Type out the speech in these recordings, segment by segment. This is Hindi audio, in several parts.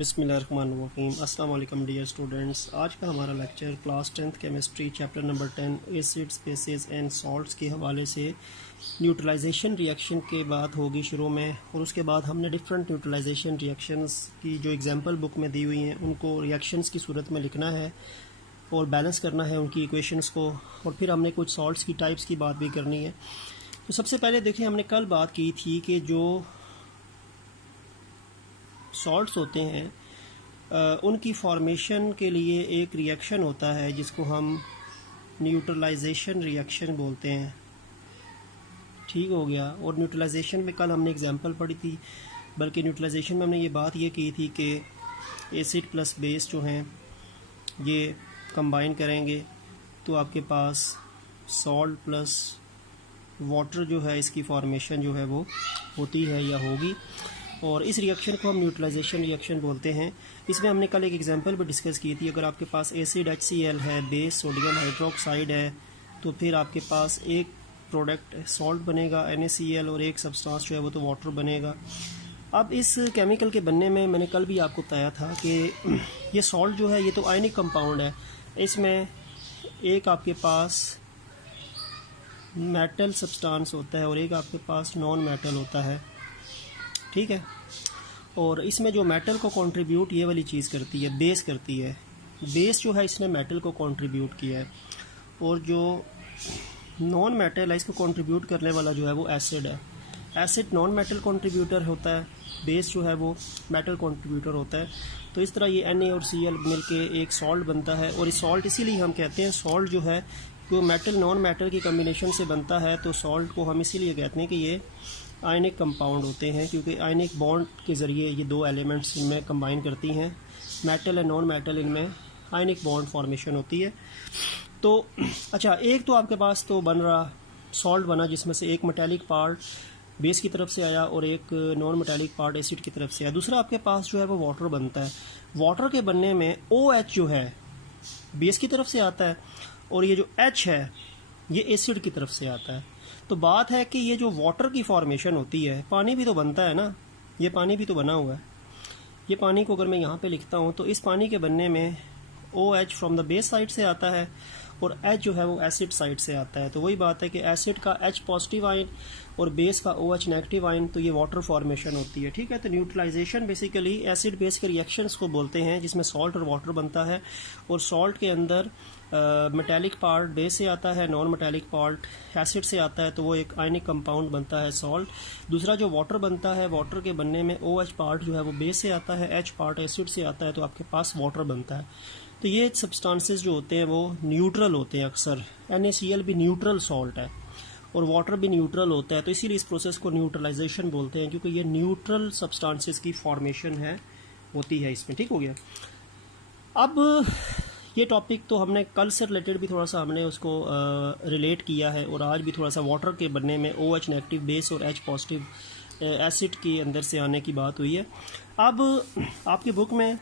बिस्मिल्लाहिर्रहमानिर्रहीम। अस्सलाम वालेकुम डियर स्टूडेंट्स। आज का हमारा lecture class 10th chemistry chapter number 10 acids bases and salts के हवाले से न्यूट्रलाइजेशन रिएक्शन के बाद होगी शुरू में, और उसके बाद हमने डिफरेंट न्यूट्रलाइजेशन रिएक्शंस की जो एग्जांपल बुक में दी हुई हैं उनको रिएक्शंस की सूरत में लिखना है और बैलेंस करना है उनकी इक्वेशंस को, और फिर हमने कुछ सॉल्ट्स की टाइप्स की बात भी करनी है। तो सबसे पहले देखिए, हमने कल बात की थी कि जो सॉल्ट्स होते हैं उनकी फॉर्मेशन के लिए एक रिएक्शन होता है जिसको हम न्यूट्रलाइजेशन रिएक्शन बोलते हैं। ठीक हो गया। और न्यूट्रलाइजेशन में कल हमने एग्जांपल पढ़ी थी, बल्कि न्यूट्रलाइजेशन में हमने ये बात ये की थी कि एसिड प्लस बेस जो हैं ये कंबाइन करेंगे तो आपके पास सॉल्ट प्लस वाटर जो है इसकी फॉर्मेशन जो है वो होती है या होगी, और इस रिएक्शन को हम न्यूट्रलाइजेशन रिएक्शन बोलते हैं। इसमें हमने कल एक एग्जांपल भी डिस्कस की थी। अगर आपके पास एसिड HCl है, बेस सोडियम हाइड्रोक्साइड है, तो फिर आपके पास एक प्रोडक्ट सॉल्ट बनेगा NaCl और एक सब्सटेंस जो है वो तो वाटर बनेगा। अब इस केमिकल के बनने में मैंने कल भी आपको बताया था कि ये सॉल्ट जो है ये तो आयनिक कंपाउंड है। इसमें एक आपके पास मेटल सब्सटेंस होता है और एक आपके पास नॉन मेटल होता है। ठीक है। और इसमें जो मेटल को कंट्रीब्यूट ये वाली चीज़ करती है, बेस करती है। बेस जो है इसने मेटल को कंट्रीब्यूट किया है, और जो नॉन मेटल है इसको कंट्रीब्यूट करने वाला जो है वो एसिड है। एसिड नॉन मेटल कंट्रीब्यूटर होता है, बेस जो है वो मेटल कंट्रीब्यूटर होता है। तो इस तरह ये Na और Cl मिलके एक सॉल्ट बनता है, और इस सॉल्ट इसीलिए हम कहते हैं सॉल्ट जो है जो मेटल नॉन मेटल की कम्बिनेशन से बनता है, तो सॉल्ट को हम इसीलिए कहते हैं कि ये आयनिक कंपाउंड होते हैं, क्योंकि आयनिक बॉन्ड के ज़रिए ये दो एलिमेंट्स इनमें कंबाइन करती हैं। मेटल और नॉन मेटल इनमें आयनिक बॉन्ड फॉर्मेशन होती है। तो अच्छा, एक तो आपके पास तो बन रहा सॉल्ट बना जिसमें से एक मेटालिक पार्ट बेस की तरफ से आया और एक नॉन मेटालिक पार्ट एसिड की तरफ से आया। दूसरा आपके पास जो है वो वाटर बनता है। वाटर के बनने में OH जो है बेस की तरफ से आता है, और ये जो H है ये एसिड की तरफ से आता है। तो बात है कि ये जो वाटर की फॉर्मेशन होती है, पानी भी तो बनता है ना, ये पानी भी तो बना हुआ है। ये पानी को अगर मैं यहाँ पे लिखता हूँ तो इस पानी के बनने में OH from the base side से आता है और H जो है वो एसिड साइड से आता है। तो वही बात है कि एसिड का H पॉजिटिव आयन और बेस का OH नेगेटिव आयन, तो ये वाटर फॉर्मेशन होती है। ठीक है। तो न्यूट्रलाइजेशन बेसिकली एसिड बेस के रिएक्शंस को बोलते हैं जिसमें सॉल्ट और वाटर बनता है, और सॉल्ट के अंदर मेटालिक पार्ट बेस से आता है, नॉन मेटालिक पार्ट एसिड से आता है, तो वो एक आयनिक कंपाउंड बनता है सॉल्ट। दूसरा जो वाटर बनता है, वाटर के बनने में OH पार्ट जो है वो बेस से आता है, H पार्ट एसिड से आता है, तो आपके पास वाटर बनता है। तो ये सब्सटेंसेस जो होते हैं वो न्यूट्रल होते हैं। अक्सर NaCl भी न्यूट्रल सॉल्ट है और वाटर भी न्यूट्रल होता है, तो इसीलिए इस प्रोसेस को न्यूट्रलाइजेशन बोलते हैं, क्योंकि ये न्यूट्रल सब्सटेंसेस की फॉर्मेशन है होती है इसमें। ठीक हो गया। अब ये टॉपिक तो हमने कल से रिलेटेड भी थोड़ा सा हमने उसको रिलेट किया है, और आज भी थोड़ा सा वाटर के बनने में OH नेगेटिव बेस और H पॉजिटिव एसिड के अंदर से आने की बात हुई है। अब आपकी बुक में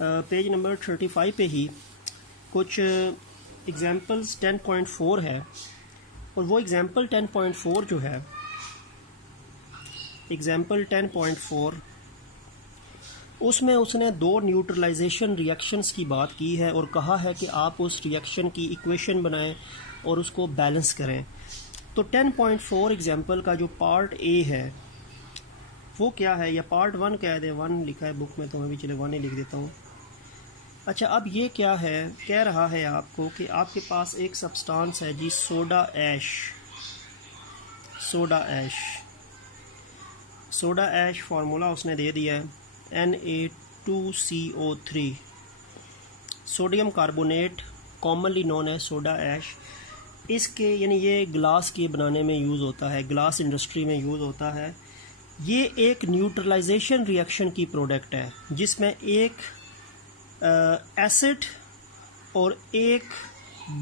पेज नंबर 35 पे ही कुछ एग्जांपल्स 10.4 है, और वो एग्जांपल 10.4 जो है, एग्जांपल 10.4 उसमें उसने दो न्यूट्रलाइजेशन रिएक्शंस की बात की है और कहा है कि आप उस रिएक्शन की इक्वेशन बनाएं और उसको बैलेंस करें। तो 10.4 एग्जांपल का जो पार्ट A है वो क्या है, या पार्ट 1 कह दें, 1 लिखा है बुक में तो मैं भी चले 1 ही लिख देता हूँ। अच्छा, अब ये क्या है, कह रहा है आपको कि आपके पास एक सब्सटेंस है जी, soda ash. Soda ash formula उसने दे दिया है Na2CO3, sodium carbonate, commonly known है सोडा ऐश। इसके यानी ये ग्लास के बनाने में यूज़ होता है, ग्लास इंडस्ट्री में यूज़ होता है। ये एक न्यूट्रलाइजेशन रिएक्शन की प्रोडक्ट है जिसमें एक एसिड और एक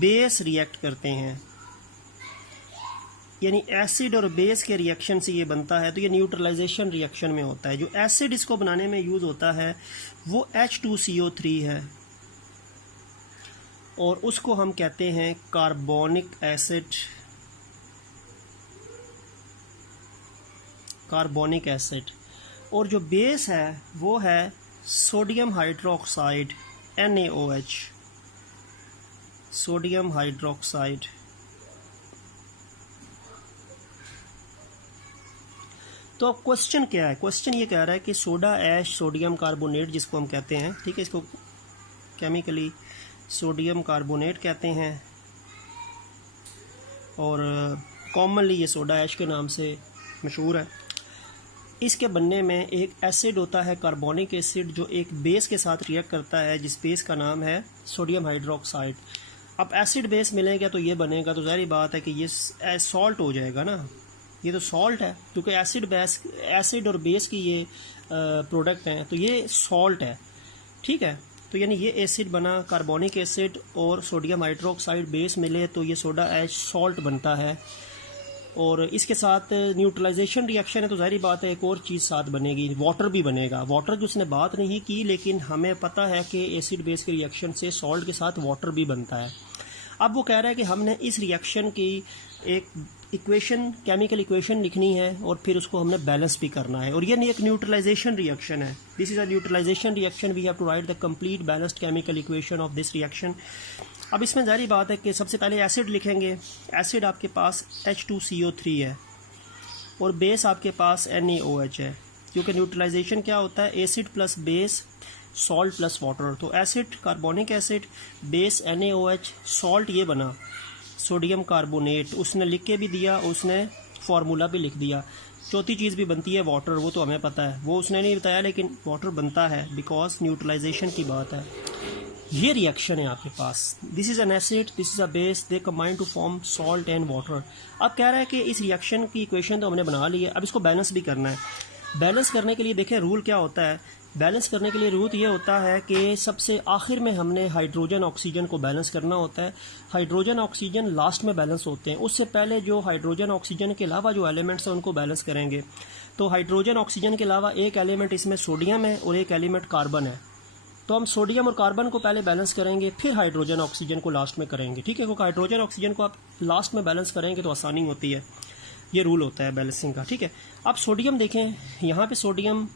बेस रिएक्ट करते हैं, यानी एसिड और बेस के रिएक्शन से ये बनता है। तो ये न्यूट्रलाइजेशन रिएक्शन में होता है। जो एसिड इसको बनाने में यूज़ होता है वो H2CO3 है, और उसको हम कहते हैं कार्बोनिक एसिड। और जो बेस है वो है sodium hydroxide NaOH, sodium hydroxide. तो अब क्वेश्चन क्या है? क्वेश्चन ये कह रहा है कि सोडा ऐश सोडियम कार्बोनेट जिसको हम कहते हैं, ठीक है, इसको केमिकली सोडियम कार्बोनेट कहते हैं और कॉमनली ये सोडा ऐश के नाम से मशहूर है। इसके बनने में एक एसिड होता है कार्बोनिक एसिड जो एक बेस के साथ रिएक्ट करता है जिस बेस का नाम है सोडियम हाइड्रोक्साइड। अब एसिड बेस मिलेगा तो ये बनेगा, तो ज़ाहिर बात है कि ये सॉल्ट हो जाएगा ना, ये तो सॉल्ट है क्योंकि एसिड और बेस की ये प्रोडक्ट हैं, तो ये सॉल्ट है, ठीक है। तो यानी ये एसिड बना, कार्बोनिक एसिड और सोडियम हाइड्रोक्साइड बेस मिले तो ये सोडा ऐश सॉल्ट बनता है। और इसके साथ न्यूट्रलाइजेशन रिएक्शन है तो ज़ाहिर बात है एक और चीज़ साथ बनेगी, वाटर भी बनेगा। वाटर जो उसने बात नहीं की लेकिन हमें पता है कि एसिड बेस के रिएक्शन से सॉल्ट के साथ वाटर भी बनता है। अब वो कह रहा है कि हमने इस रिएक्शन की एक इक्वेशन, केमिकल इक्वेशन लिखनी है और फिर उसको हमने बैलेंस भी करना है, और ये नहीं एक न्यूट्रलाइजेशन रिएक्शन है। This is a neutralisation reaction, we have to write the complete balanced chemical equation of this reaction. अब इसमें जारी बात है कि सबसे पहले एसिड लिखेंगे। एसिड आपके पास H2CO3 है और बेस आपके पास NaOH है, क्योंकि न्यूट्रलाइजेशन क्या होता है, acid plus base, salt plus water. तो acid carbonic acid, base NaOH, salt ये बना सोडियम कार्बोनेट। उसने लिख के भी दिया, उसने फार्मूला भी लिख दिया। चौथी चीज़ भी बनती है वाटर, वो तो हमें पता है, वो उसने नहीं बताया लेकिन वाटर बनता है बिकॉज न्यूट्रलाइजेशन की बात है। ये रिएक्शन है आपके पास, this is an acid, this is a base, they combine to form salt and water. अब कह रहा है कि इस रिएक्शन की इक्वेशन तो हमने बना ली है, अब इसको बैलेंस भी करना है। बैलेंस करने के लिए देखें रूल क्या होता है। बैलेंस करने के लिए रूल ये होता है कि सबसे आखिर में हमने हाइड्रोजन ऑक्सीजन को बैलेंस करना होता है। हाइड्रोजन ऑक्सीजन लास्ट में बैलेंस होते हैं, उससे पहले जो हाइड्रोजन ऑक्सीजन के अलावा जो एलिमेंट्स हैं उनको बैलेंस करेंगे। तो हाइड्रोजन ऑक्सीजन के अलावा एक एलिमेंट इसमें सोडियम है और एक एलिमेंट कार्बन है, तो हम सोडियम और कार्बन को पहले बैलेंस करेंगे, फिर हाइड्रोजन ऑक्सीजन को लास्ट में करेंगे, ठीक है। क्योंकि हाइड्रोजन ऑक्सीजन को आप लास्ट में बैलेंस करेंगे तो आसानी होती है, ये रूल होता है बैलेंसिंग का, ठीक है। अब सोडियम देखें, यहाँ पे सोडियम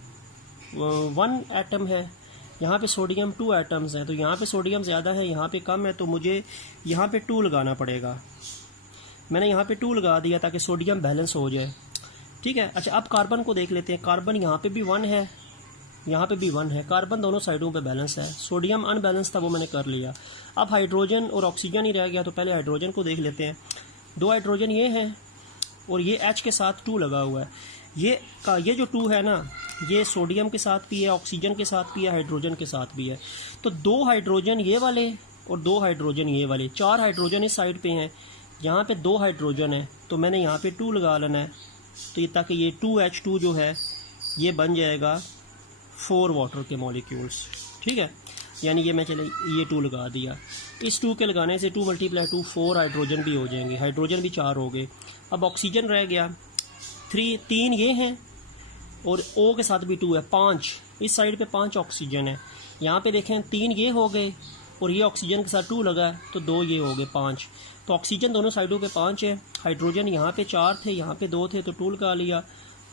1 एटम है, यहाँ पे सोडियम 2 एटम्स हैं, तो यहाँ पे सोडियम ज़्यादा है, यहाँ पे कम है, तो मुझे यहाँ पे 2 लगाना पड़ेगा। मैंने यहाँ पे 2 लगा दिया ताकि सोडियम बैलेंस हो जाए, ठीक है। अच्छा, अब कार्बन को देख लेते हैं। कार्बन यहाँ पे भी 1 है, यहाँ पे भी 1 है, कार्बन दोनों साइडों पे बैलेंस है। सोडियम अनबैलेंस था, वो मैंने कर लिया। अब हाइड्रोजन और ऑक्सीजन ही रह गया, तो पहले हाइड्रोजन को देख लेते हैं। 2 हाइड्रोजन ये हैं और ये H के साथ 2 लगा हुआ है। ये जो 2 है ना, ये सोडियम के साथ भी है, ऑक्सीजन के साथ भी है, हाइड्रोजन के साथ भी है। तो 2 हाइड्रोजन ये वाले और 2 हाइड्रोजन ये वाले, 4 हाइड्रोजन इस साइड पे हैं। यहाँ पे 2 हाइड्रोजन है तो मैंने यहाँ पे 2 लगा लेना है, तो ये ताकि ये 2H2 जो है ये बन जाएगा 4 वाटर के मॉलिक्यूल्स, ठीक है। यानी ये मैं चले ये 2 लगा दिया। इस 2 के लगाने से 2 × 2 4 हाइड्रोजन भी हो जाएंगे, हाइड्रोजन भी 4 हो गए। अब ऑक्सीजन रह गया 3 ये हैं और O के साथ भी 2 है, 5 इस साइड पे 5 ऑक्सीजन है। यहाँ पे देखें 3 ये हो गए और ये ऑक्सीजन के साथ 2 लगा है तो 2 ये हो गए 5। तो ऑक्सीजन दोनों साइडों पे 5 है, हाइड्रोजन यहाँ पे 4 थे, यहाँ पे 2 थे तो 2 लगा लिया।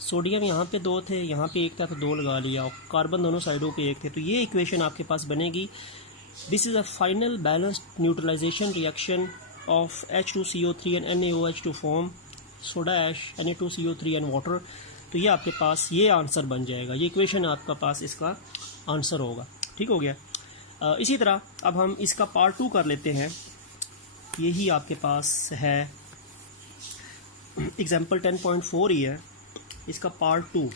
सोडियम यहाँ पे 2 थे, यहाँ पे 1 था तो 2 लगा लिया। कार्बन दोनों साइडों पे 1 थे, तो ये इक्वेशन आपके पास बनेगी। This is a final balanced neutralisation reaction of H2CO3 and NaOH to form soda ash, Na2CO3 and water. तो ये आपके पास ये आंसर बन जाएगा, ये इक्वेशन आपका पास इसका आंसर होगा, ठीक हो गया। इसी तरह अब हम इसका पार्ट 2 कर लेते हैं। यही आपके पास है एग्जाम्पल 10.4 ही है, इसका पार्ट 2।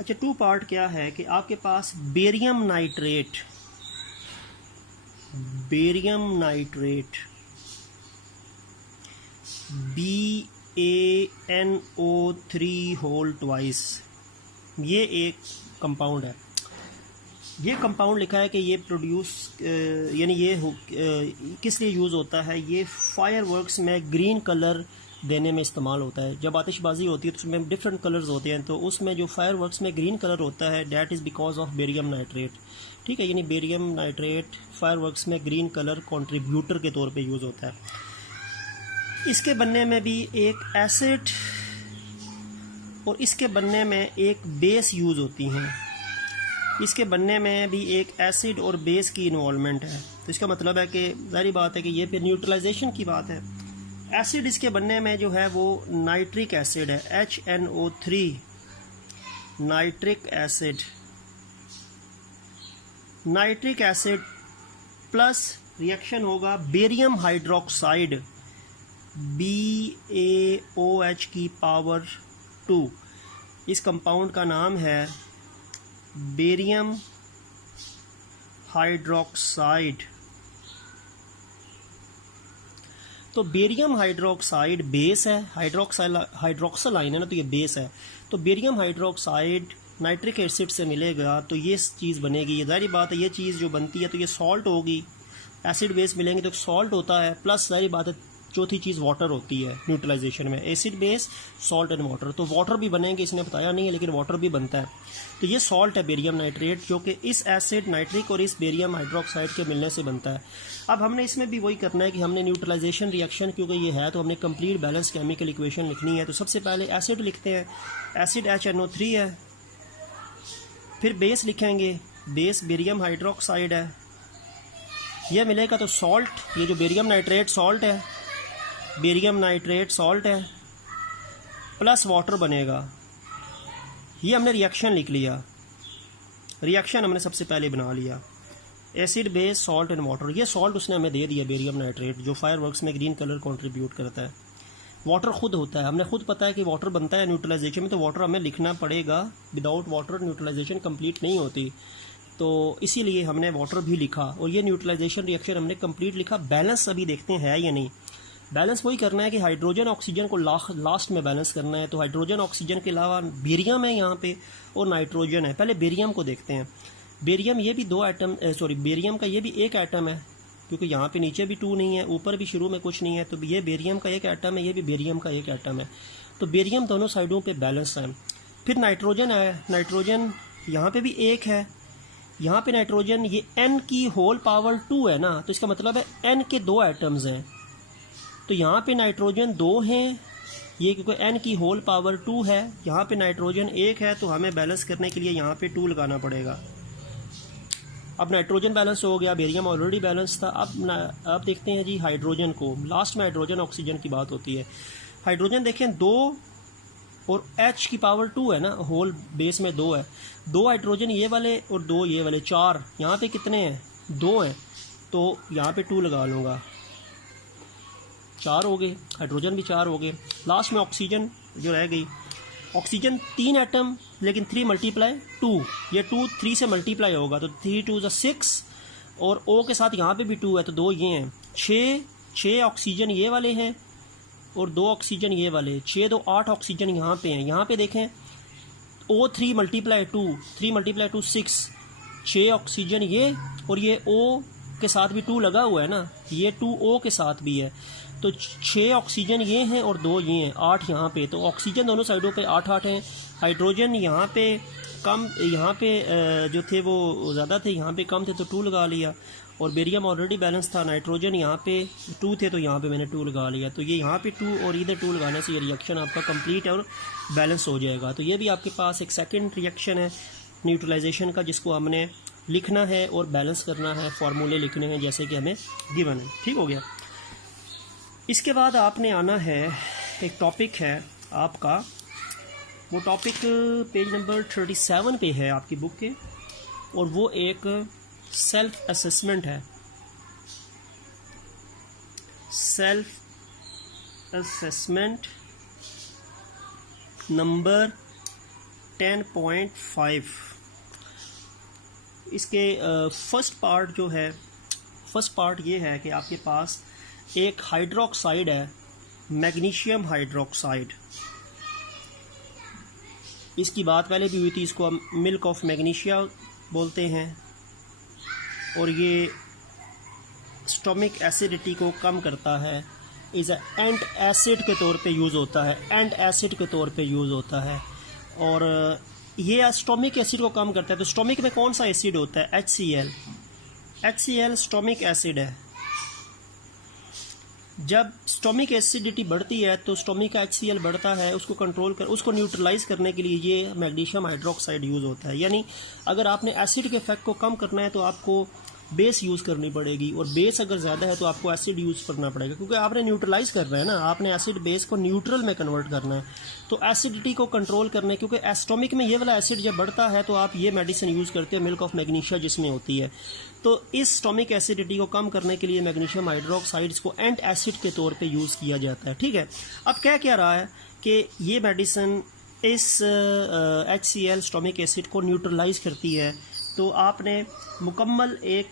अच्छा, 2 पार्ट क्या है कि आपके पास barium nitrate BaNO3 whole twice, ये एक कंपाउंड है। ये कंपाउंड लिखा है कि ये प्रोड्यूस यानी ये किस लिए यूज़ होता है, ये फायरवर्क्स में ग्रीन कलर देने में इस्तेमाल होता है। जब आतिशबाजी होती है तो उसमें डिफरेंट कलर्स होते हैं, तो उसमें जो फायरवर्क्स में ग्रीन कलर होता है that is because of barium nitrate, ठीक है। यानी बेरियम नाइट्रेट फायरवर्क्स में ग्रीन कलर कंट्रीब्यूटर के तौर पे यूज़ होता है। इसके बनने में भी एक एसिड और इसके बनने में एक बेस यूज़ होती हैं। इसके बनने में भी एक एसिड और बेस की इन्वॉल्वमेंट है। तो इसका मतलब है कि ज़ाहिर बात है कि ये फिर न्यूट्रलाइजेशन की बात है। एसिड इसके बनने में जो है वो नाइट्रिक एसिड है, HNO3 nitric acid. Nitric acid plus reaction होगा बेरियम हाइड्रोक्साइड BaOH की पावर 2। इस कंपाउंड का नाम है बेरियम हाइड्रोक्साइड। तो बेरियम हाइड्रोक्साइड बेस है, हाइड्रोक्सल आयन है ना, तो ये बेस है। तो बेरियम हाइड्रोक्साइड नाइट्रिक एसिड से मिलेगा तो ये चीज़ बनेगी। ये जाहिर बात है ये चीज़ जो बनती है तो ये सॉल्ट होगी। एसिड बेस मिलेंगे तो सॉल्ट होता है, प्लस जाहिर बात है चौथी चीज़ वाटर होती है न्यूट्रलाइजेशन में, acid base salt and water. तो वाटर भी बनेंगे, इसने बताया नहीं है लेकिन वाटर भी बनता है। तो ये सॉल्ट है बेरियम नाइट्रेट, जो कि इस एसिड नाइट्रिक और इस बेरियम हाइड्रोक्साइड के मिलने से बनता है। अब हमने इसमें भी वही करना है कि हमने न्यूट्रलाइजेशन रिएक्शन क्योंकि ये है तो हमने कंप्लीट बैलेंस केमिकल इक्वेशन लिखनी है। तो सबसे पहले एसिड लिखते हैं, एसिड HNO3 है। फिर बेस लिखेंगे, बेस बेरियम हाइड्रोक्साइड है। यह मिलेगा तो सॉल्ट, ये जो बेरियम नाइट्रेट सॉल्ट है, बेरियम नाइट्रेट सॉल्ट है, प्लस वाटर बनेगा। ये हमने रिएक्शन लिख लिया, रिएक्शन हमने सबसे पहले बना लिया, acid base salt and water. ये सॉल्ट उसने हमें दे दिया बेरियम नाइट्रेट, जो फायरवर्क्स में ग्रीन कलर कंट्रीब्यूट करता है। वाटर खुद होता है, हमने खुद पता है कि वाटर बनता है न्यूट्रलाइजेशन में, तो वाटर हमें लिखना पड़ेगा। विदाउट वाटर न्यूट्रलाइजेशन कंप्लीट नहीं होती, तो इसीलिए हमने वाटर भी लिखा। और ये न्यूट्रलाइजेशन रिएक्शन हमने कंप्लीट लिखा। बैलेंस अभी देखते हैं है या नहीं। बैलेंस वही करना है कि हाइड्रोजन ऑक्सीजन को लास्ट में बैलेंस करना है। तो हाइड्रोजन ऑक्सीजन के अलावा बेरियम है यहाँ पे और नाइट्रोजन है। पहले बेरियम को देखते हैं। बेरियम ये भी दो एटम, बेरियम का ये भी एक एटम है, क्योंकि यहाँ पे नीचे भी 2 नहीं है, ऊपर भी शुरू में कुछ नहीं है। तो ये बेरियम का एक एटम है, ये भी बेरियम का एक एटम है। तो बेरियम दोनों साइडों पे बैलेंस है। फिर नाइट्रोजन है, नाइट्रोजन यहाँ पे भी एक है, यहाँ पे नाइट्रोजन ये N की होल पावर 2 है ना, तो इसका मतलब है N के 2 एटम्स हैं। तो यहाँ पे नाइट्रोजन 2 हैं, ये क्योंकि N की होल पावर 2 है। यहाँ पे नाइट्रोजन 1 है, तो हमें बैलेंस करने के लिए यहाँ पे 2 लगाना पड़ेगा। अब नाइट्रोजन बैलेंस हो गया, बेरियम ऑलरेडी बैलेंस था। अब देखते हैं जी हाइड्रोजन को। लास्ट में हाइड्रोजन ऑक्सीजन की बात होती है। हाइड्रोजन देखें 2 और H की पावर 2 है ना, होल बेस में 2 है। 2 हाइड्रोजन ये वाले और 2 ये वाले, 4। यहाँ पे कितने हैं? 2 हैं, तो यहाँ पे 2 लगा लूँगा, 4 हो गए। हाइड्रोजन भी 4 हो गए। लास्ट में ऑक्सीजन जो रह गई, ऑक्सीजन 3 एटम, लेकिन 3 मल्टीप्लाई 2, ये 2 3 से मल्टीप्लाई होगा, तो 3 2 6, और O के साथ यहाँ पे भी 2 है, तो 2 ये हैं। 6 ऑक्सीजन ये वाले हैं और 2 ऑक्सीजन ये वाले, 6 2 8 ऑक्सीजन यहाँ पे हैं। यहाँ पे देखें O 3 मल्टीप्लाई 2, 3 मल्टीप्लाई 2 6, 6 ऑक्सीजन ये, और ये O के साथ भी 2 लगा हुआ है ना, ये 2 O के साथ भी है। तो 6 ऑक्सीजन ये हैं और 2 ये हैं, 8 यहाँ पे। तो ऑक्सीजन दोनों साइडों पे 8 हैं। हाइड्रोजन यहाँ पे कम, यहाँ पे जो थे वो ज़्यादा थे, यहाँ पे कम थे, तो 2 लगा लिया। और बेरियम ऑलरेडी बैलेंस था। नाइट्रोजन यहाँ पे 2 थे, तो यहाँ पे मैंने 2 लगा लिया। तो ये यहाँ पे 2 और इधर 2 लगाने से ये रिएक्शन आपका कंप्लीट और बैलेंस हो जाएगा। तो ये भी आपके पास एक सेकेंड रिएक्शन है न्यूट्रलाइजेशन का, जिसको हमने लिखना है और बैलेंस करना है, फार्मूले लिखने हैं जैसे कि हमें गिवन है। ठीक हो गया। इसके बाद आपने आना है, एक टॉपिक है आपका, वो टॉपिक पेज नंबर 37 पे है आपकी बुक के, और वो एक सेल्फ असेसमेंट है। Self assessment number 10.5। इसके फर्स्ट पार्ट जो है, फर्स्ट पार्ट ये है कि आपके पास एक हाइड्रोक्साइड है, मैग्नीशियम हाइड्रोक्साइड। इसकी बात पहले भी हुई थी, इसको हम मिल्क ऑफ मैग्नीशिया बोलते हैं, और ये स्टोमिक एसिडिटी को कम करता है। इज़ एंट एसिड के तौर पे यूज़ होता है, एंट एसिड के तौर पे यूज़ होता है, और ये स्टोमिक एसिड को कम करता है। तो स्टोमिक में कौन सा एसिड होता है? HCl। HCl स्टोमिक एसिड है। जब स्टोमिक एसिडिटी बढ़ती है तो स्टोमिक HCl बढ़ता है, उसको न्यूट्रलाइज करने के लिए ये मैग्नीशियम हाइड्रोक्साइड यूज़ होता है। यानी अगर आपने एसिड के इफेक्ट को कम करना है तो आपको बेस यूज़ करनी पड़ेगी, और बेस अगर ज़्यादा है तो आपको एसिड यूज़ करना पड़ेगा, क्योंकि आपने न्यूट्रलाइज करना है ना, आपने एसिड बेस को न्यूट्रल में कन्वर्ट करना है। तो एसिडिटी को कंट्रोल करने, क्योंकि स्टोमिक में ये वाला एसिड जब बढ़ता है तो आप ये मेडिसिन यूज़ करते हो, मिल्क ऑफ मैग्नीशिया जिसमें होती है। तो इस स्टोमिक एसिडिटी को कम करने के लिए मैग्नीशियम हाइड्रोक्साइड्स को एंट एसिड के तौर पे यूज़ किया जाता है। ठीक है, अब क्या रहा है कि ये मेडिसिन इस HCl स्टोमिक एसिड को न्यूट्रलाइज करती है। तो आपने मुकम्मल एक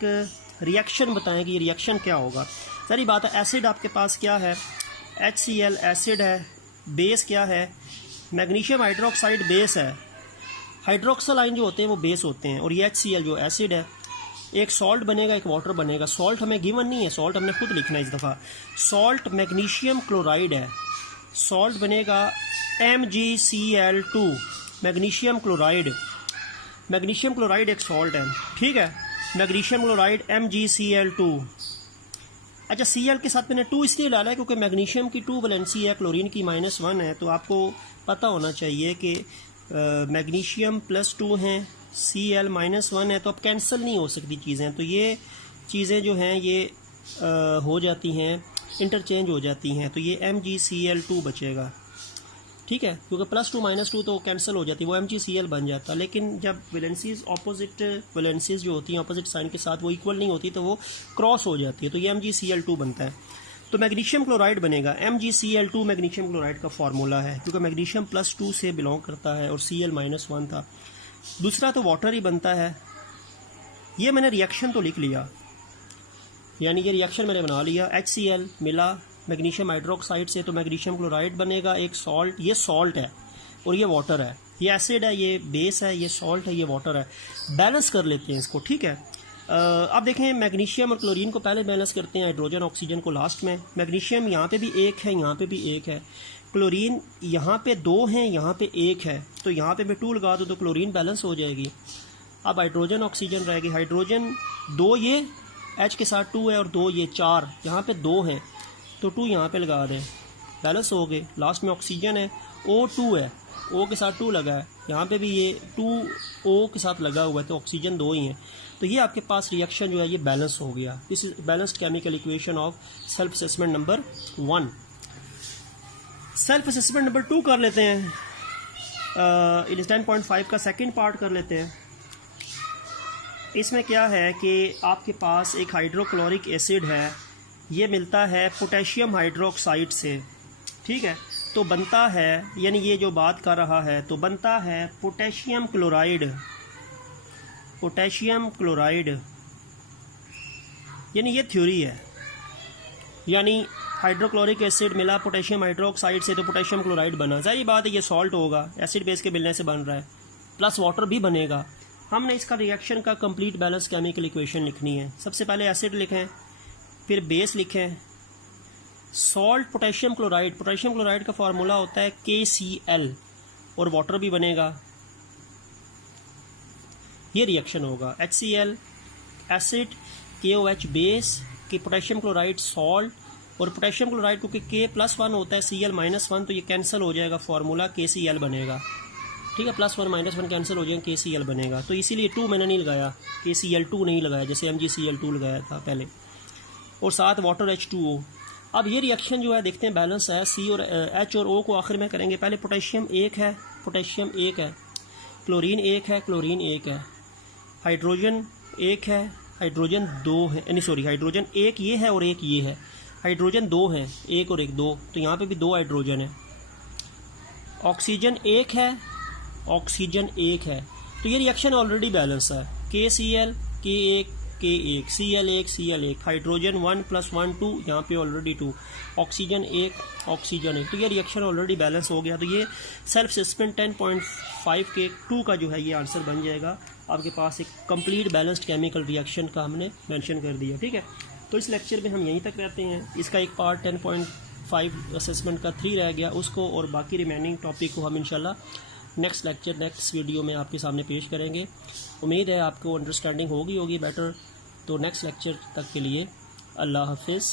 रिएक्शन बताएं कि ये रिएक्शन क्या होगा। सारी बात है, एसिड आपके पास क्या है, HCl एसिड है, बेस क्या है, मैग्नीशियम हाइड्रोक्साइड बेस है, हाइड्रोक्सल आयन जो होते हैं वो बेस होते हैं, और ये HCl जो एसिड है। एक सॉल्ट बनेगा, एक वाटर बनेगा। सॉल्ट हमें गिवन नहीं है, सॉल्ट हमने खुद लिखना है इस दफ़ा। सॉल्ट मैग्नीशियम क्लोराइड है, सॉल्ट बनेगा MgCl2, magnesium chloride. Magnesium chloride एक सॉल्ट है, ठीक है, मैग्नीशियम क्लोराइड MgCl2। अच्छा, Cl के साथ मैंने 2 इसलिए डाला है क्योंकि मैग्नीशियम की 2 वैलेंसी है, क्लोरीन की -1 है। तो आपको पता होना चाहिए कि मैग्नीशियम +2 हैं, Cl -1 है, तो अब कैंसिल नहीं हो सकती चीज़ें। तो ये चीज़ें जो हैं ये हो जाती हैं, इंटरचेंज हो जाती हैं। तो ये MgCl2 बचेगा, ठीक है, क्योंकि +2 -2 तो कैंसिल हो जाती है, वो MgCl बन जाता। लेकिन जब वैलेंसीज ऑपोजिट वैलेंसीज जो होती हैं ऑपोजिट साइन के साथ वो इक्वल नहीं होती तो वो क्रॉस हो जाती है, तो ये MgCl2 बनता है। तो मैग्नीशियम क्लोराइड बनेगा, MgCl2 मैग्नीशियम क्लोराइड का फार्मूला है, क्योंकि मैग्नीशियम +2 से बिलोंग करता है और Cl -1 था। दूसरा तो वाटर ही बनता है। ये मैंने रिएक्शन तो लिख लिया, यानी ये रिएक्शन मैंने बना लिया। HCl मिला मैग्नीशियम हाइड्रोक्साइड से तो मैग्नीशियम क्लोराइड बनेगा, एक सॉल्ट, ये सॉल्ट है और ये वाटर है, ये एसिड है, ये बेस है, ये सॉल्ट है, ये वाटर है। बैलेंस कर लेते हैं इसको, ठीक है। अब देखें, मैग्नीशियम और क्लोरीन को पहले बैलेंस करते हैं, हाइड्रोजन ऑक्सीजन को लास्ट में। मैग्नीशियम यहाँ पे भी एक है, यहाँ पे भी एक है, क्लोरीन यहाँ पे 2 हैं, यहाँ पे 1 है, तो यहाँ पे मैं 2 लगा दूँ तो क्लोरीन बैलेंस हो जाएगी। अब हाइड्रोजन ऑक्सीजन रहेगी, हाइड्रोजन 2 ये H के साथ 2 है और 2 ये 4, यहाँ पे 2 हैं तो 2 यहाँ पे लगा दें, बैलेंस हो गए। लास्ट में ऑक्सीजन है, O2 है, O के साथ 2 लगा है, यहाँ पे भी ये 2 O के साथ लगा हुआ है, तो ऑक्सीजन 2 ही हैं। तो ये आपके पास रिएक्शन जो है ये बैलेंस हो गया। This is balanced chemical equation of self assessment number 1। Self assessment number 2 कर लेते हैं। 10.5 का सेकेंड पार्ट कर लेते हैं। इसमें क्या है कि आपके पास एक हाइड्रोक्लोरिक एसिड है, ये मिलता है पोटेशियम हाइड्रोक्साइड से, ठीक है। तो बनता है, यानी ये जो बात कर रहा है, तो बनता है पोटेशियम क्लोराइड, पोटेशियम क्लोराइड, यानी ये थ्योरी है। यानी हाइड्रोक्लोरिक एसिड मिला पोटेशियम हाइड्रोक्साइड से तो पोटेशियम क्लोराइड बना। सारी बात है, ये सॉल्ट होगा, एसिड बेस के मिलने से बन रहा है, प्लस वाटर भी बनेगा। हमने इसका रिएक्शन का कंप्लीट बैलेंस केमिकल इक्वेशन लिखनी है। सबसे पहले एसिड लिखें, फिर बेस लिखें, salt potassium chloride, potassium chloride का फार्मूला होता है KCl, और वाटर भी बनेगा। ये रिएक्शन होगा, HCl एसिड, KOH बेस, कि पोटेशियम क्लोराइड सॉल्ट, और पोटेशियम क्लोराइड क्योंकि K+1 होता है, Cl -1, तो ये कैंसिल हो जाएगा, फार्मूला KCl बनेगा, ठीक है। +1 -1 कैंसिल हो जाएगा, KCl बनेगा। तो इसीलिए 2 मैंने नहीं लगाया, KCl2 नहीं लगाया, जैसे MgCl2 लगाया था पहले, और साथ वाटर H2O। अब ये रिएक्शन जो है देखते हैं बैलेंस है, C और H और O को आखिर में करेंगे। पहले पोटेशियम 1 है, पोटेशियम 1 है, क्लोरीन 1 है, क्लोरीन 1 है, हाइड्रोजन 1 है, हाइड्रोजन 2 है, नहीं सॉरी, हाइड्रोजन 1 ये है और 1 ये है, हाइड्रोजन 2 है, 1 और 1 2, तो यहाँ पे भी 2 हाइड्रोजन है। ऑक्सीजन 1 है, ऑक्सीजन 1 है, तो ये रिएक्शन ऑलरेडी बैलेंस है। KCl K1 K1, Cl1 Cl1, hydrogen 1 + 1 2, यहाँ पे ऑलरेडी 2, ऑक्सीजन 1 ऑक्सीजन 1, तो ये रिएक्शन ऑलरेडी बैलेंस हो गया। तो ये सेल्फ असेसमेंट 10.5 के 2 का जो है ये आंसर बन जाएगा। आपके पास एक कंप्लीट बैलेंस्ड केमिकल रिएक्शन का हमने मेंशन कर दिया, ठीक है। तो इस लेक्चर में हम यहीं तक रहते हैं। इसका एक पार्ट 10.5 असेसमेंट का 3 रह गया, उसको और बाकी रिमेनिंग टॉपिक को हम इंशाल्लाह नेक्स्ट लेक्चर नेक्स्ट वीडियो में आपके सामने पेश करेंगे। उम्मीद है आपको अंडरस्टैंडिंग होगी बेटर। तो नेक्स्ट लेक्चर तक के लिए अल्लाह हाफिज़।